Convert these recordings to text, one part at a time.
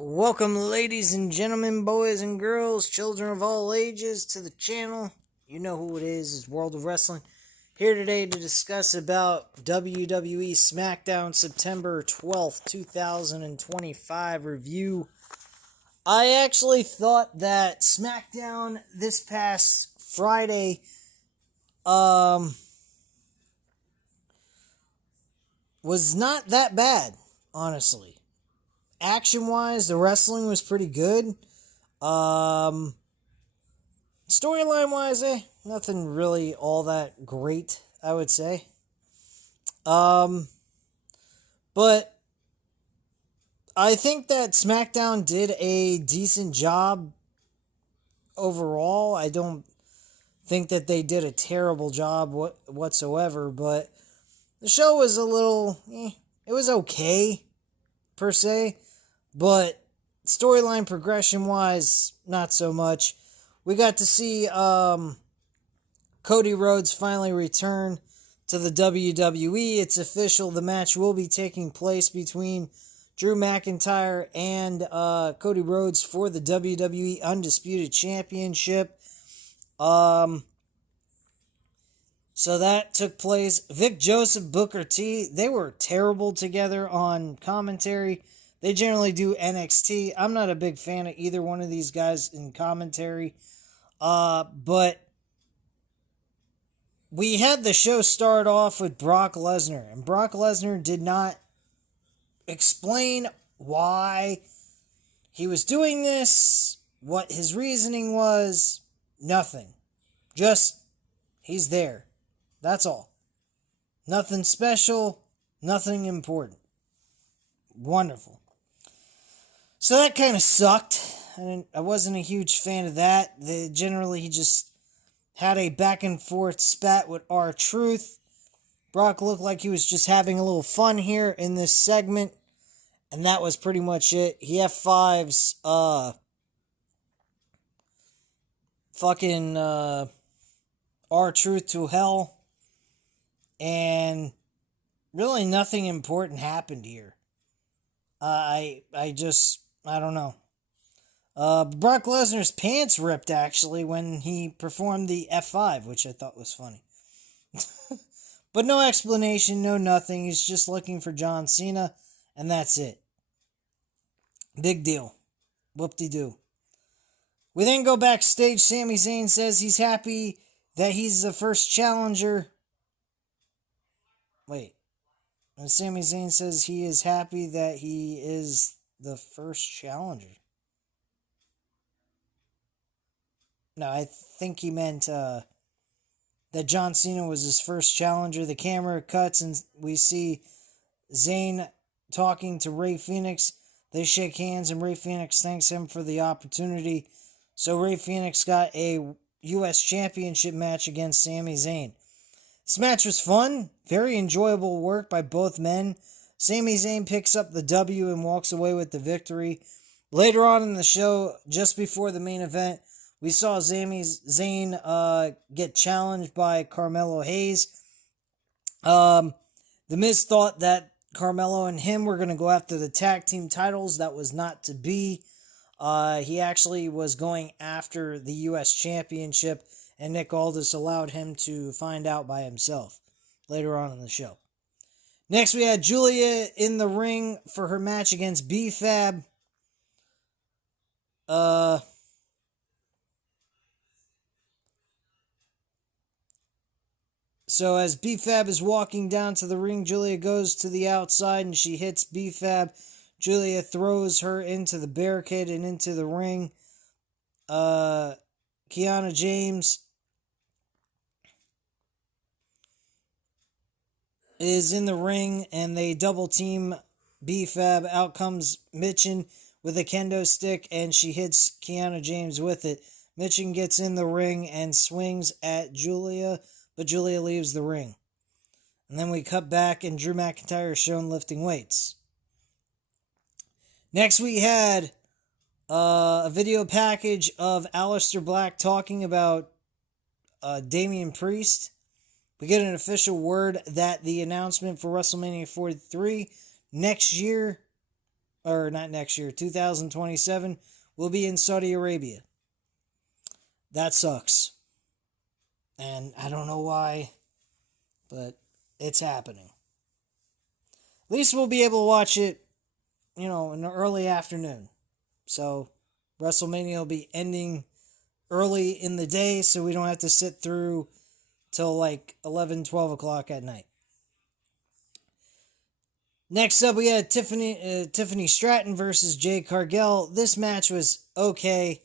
Welcome, ladies and gentlemen, boys and girls, children of all ages, to the channel. You know who it is. It's World of Wrestling. Here today to discuss about WWE Smackdown September 12th, 2025 review. I actually thought that Smackdown this past Friday was not that bad, honestly. Action-wise, the wrestling was pretty good. Storyline-wise, nothing really all that great, I would say. But I think that SmackDown did a decent job overall. I don't think that they did a terrible job whatsoever, but the show was a little, it was okay, per se. But storyline progression-wise, not so much. We got to see Cody Rhodes finally return to the WWE. It's official. The match will be taking place between Drew McIntyre and Cody Rhodes for the WWE Undisputed Championship. So that took place. Vic Joseph, Booker T, they were terrible together on commentary. They generally do NXT. I'm not a big fan of either one of these guys in commentary. But we had the show start off with Brock Lesnar. And Brock Lesnar did not explain why he was doing this, what his reasoning was, nothing. Just, he's there. That's all. Nothing special, nothing important. Wonderful. So that kind of sucked. I wasn't a huge fan of that. Generally, he just had a back and forth spat with R-Truth. Brock looked like he was just having a little fun here in this segment. And that was pretty much it. He F5s fucking R-Truth to hell. And really nothing important happened here. I don't know. Brock Lesnar's pants ripped, actually, when he performed the F5, which I thought was funny. But no explanation, no nothing. He's just looking for John Cena, and that's it. Big deal. Whoop-de-doo. We then go backstage. Sami Zayn says he's happy that he's the first challenger. Wait. And Sami Zayn says he is happy that he is the first challenger. No, I think he meant that John Cena was his first challenger. The camera cuts and we see Zayn talking to Rey Fenix. They shake hands and Rey Fenix thanks him for the opportunity. So Rey Fenix got a U.S. Championship match against Sami Zayn. This match was fun. Very enjoyable work by both men. Sami Zayn picks up the W and walks away with the victory. Later on in the show, just before the main event, we saw Sami Zayn get challenged by Carmelo Hayes. The Miz thought that Carmelo and him were going to go after the tag team titles. That was not to be. He actually was going after the U.S. Championship, and Nick Aldis allowed him to find out by himself later on in the show. Next, we had Julia in the ring for her match against B-Fab. So as B-Fab is walking down to the ring, Julia goes to the outside and she hits B-Fab. Julia throws her into the barricade and into the ring. Kiana James is in the ring and they double team B-Fab. Out comes Mitchin with a kendo stick and she hits Kiana James with it. Mitchin gets in the ring and swings at Julia, but Julia leaves the ring. And then we cut back and Drew McIntyre is shown lifting weights. Next we had a video package of Aleister Black talking about Damian Priest. We get an official word that the announcement for WrestleMania 43 next year or not next year, 2027, will be in Saudi Arabia. That sucks. And I don't know why, but it's happening. At least we'll be able to watch it, in the early afternoon. So WrestleMania will be ending early in the day, so we don't have to sit through till like 11, 12 o'clock at night. Next up, we had Tiffany Stratton versus Jade Cargill. This match was okay,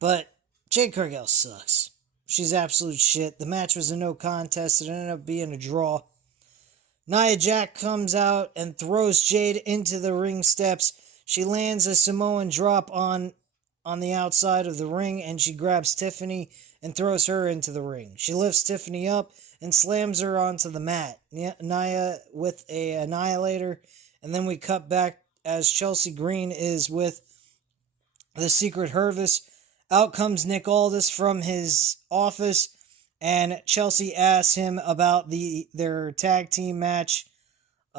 but Jade Cargill sucks. She's absolute shit. The match was a no contest. It ended up being a draw. Nia Jax comes out and throws Jade into the ring steps. She lands a Samoan drop on the outside of the ring, and she grabs Tiffany and throws her into the ring. She lifts Tiffany up and slams her onto the mat. Nia with a Annihilator, and then we cut back as Chelsea Green is with the Secret Harvest. Out comes Nick Aldis from his office, and Chelsea asks him about their tag team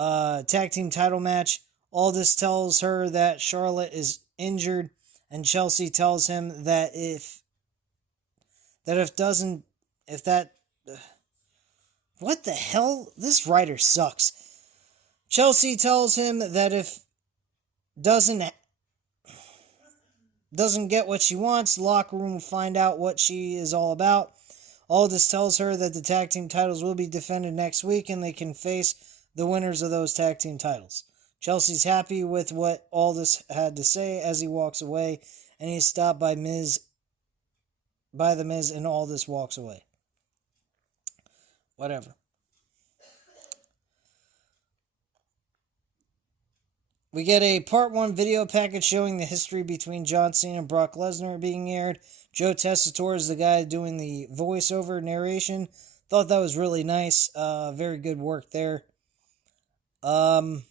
title match. Aldis tells her that Charlotte is injured, and Chelsea tells him that what the hell? This writer sucks. Chelsea tells him that if doesn't get what she wants, the locker room will find out what she is all about. Aldis tells her that the tag team titles will be defended next week and they can face the winners of those tag team titles. Chelsea's happy with what Aldis had to say as he walks away, and he's stopped by the Miz, and Aldis walks away. Whatever. We get a part 1 video package showing the history between John Cena and Brock Lesnar being aired. Joe Tessitore is the guy doing the voiceover narration. Thought that was really nice. Very good work there. I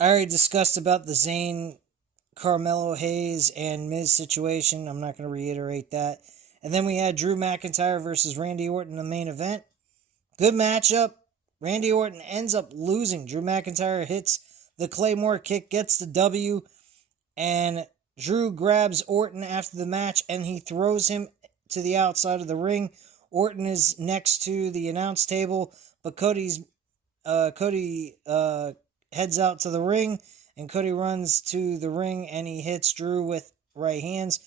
already discussed about the Zayn, Carmelo Hayes, and Miz situation. I'm not going to reiterate that. And then we had Drew McIntyre versus Randy Orton in the main event. Good matchup. Randy Orton ends up losing. Drew McIntyre hits the Claymore kick, gets the W, and Drew grabs Orton after the match, and he throws him to the outside of the ring. Orton is next to the announce table, but Cody heads out to the ring, and Cody runs to the ring, and he hits Drew with right hands.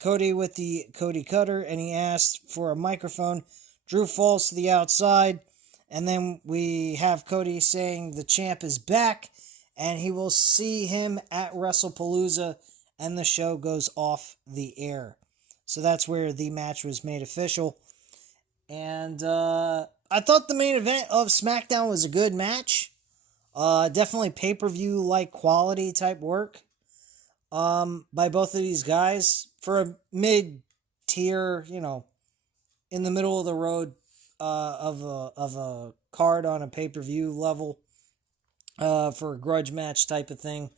Cody with the Cody Cutter, and he asks for a microphone. Drew falls to the outside. And then we have Cody saying the champ is back, and he will see him at WrestlePalooza, and the show goes off the air. So that's where the match was made official. And I thought the main event of Smackdown was a good match. Definitely pay-per-view-like quality type work by both of these guys. For a mid-tier, in the middle of the road of a card on a pay-per-view level for a grudge match type of thing.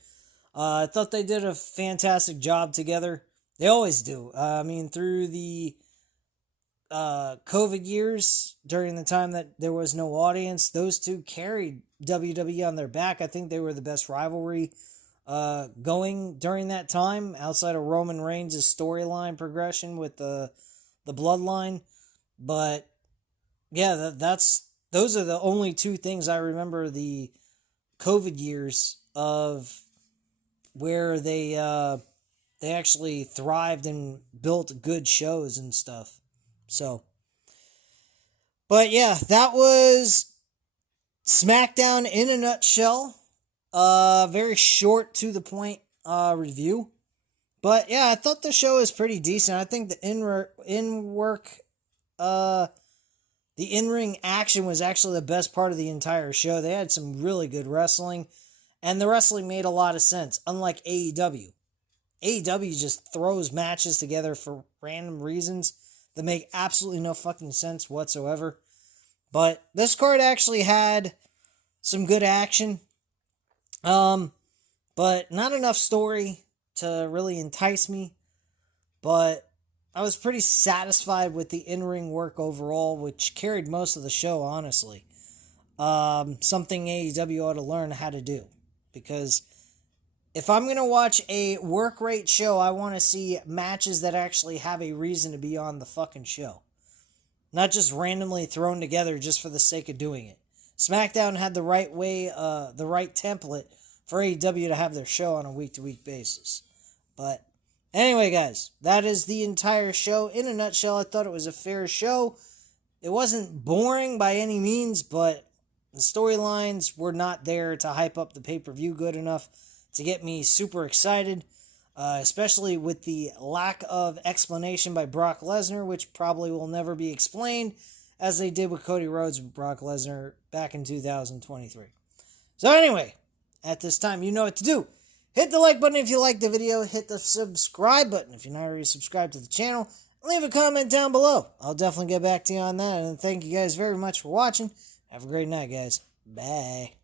I thought they did a fantastic job together. They always do. Through the COVID years, during the time that there was no audience, those two carried WWE on their back. I think they were the best rivalry going during that time, outside of Roman Reigns' storyline progression with the Bloodline. But yeah, those are the only two things I remember the COVID years of where they actually thrived and built good shows and stuff. So, but yeah, that was SmackDown in a nutshell. Very short to the point review. But yeah, I thought the show was pretty decent. I think the the in-ring action was actually the best part of the entire show. They had some really good wrestling, and the wrestling made a lot of sense, unlike AEW. AEW just throws matches together for random reasons that make absolutely no fucking sense whatsoever. But this card actually had some good action, but not enough story to really entice me. But I was pretty satisfied with the in-ring work overall, which carried most of the show, honestly. something AEW ought to learn how to do. Because if I'm going to watch a work rate show, I want to see matches that actually have a reason to be on the fucking show. Not just randomly thrown together just for the sake of doing it. Smackdown had the right way, the right template for AEW to have their show on a week-to-week basis. But anyway, guys, that is the entire show. In a nutshell, I thought it was a fair show. It wasn't boring by any means, but the storylines were not there to hype up the pay-per-view good enough to get me super excited, especially with the lack of explanation by Brock Lesnar, which probably will never be explained, as they did with Cody Rhodes with Brock Lesnar back in 2023. So anyway, at this time, you know what to do. Hit the like button if you liked the video. Hit the subscribe button if you're not already subscribed to the channel. Leave a comment down below. I'll definitely get back to you on that. And thank you guys very much for watching. Have a great night, guys. Bye.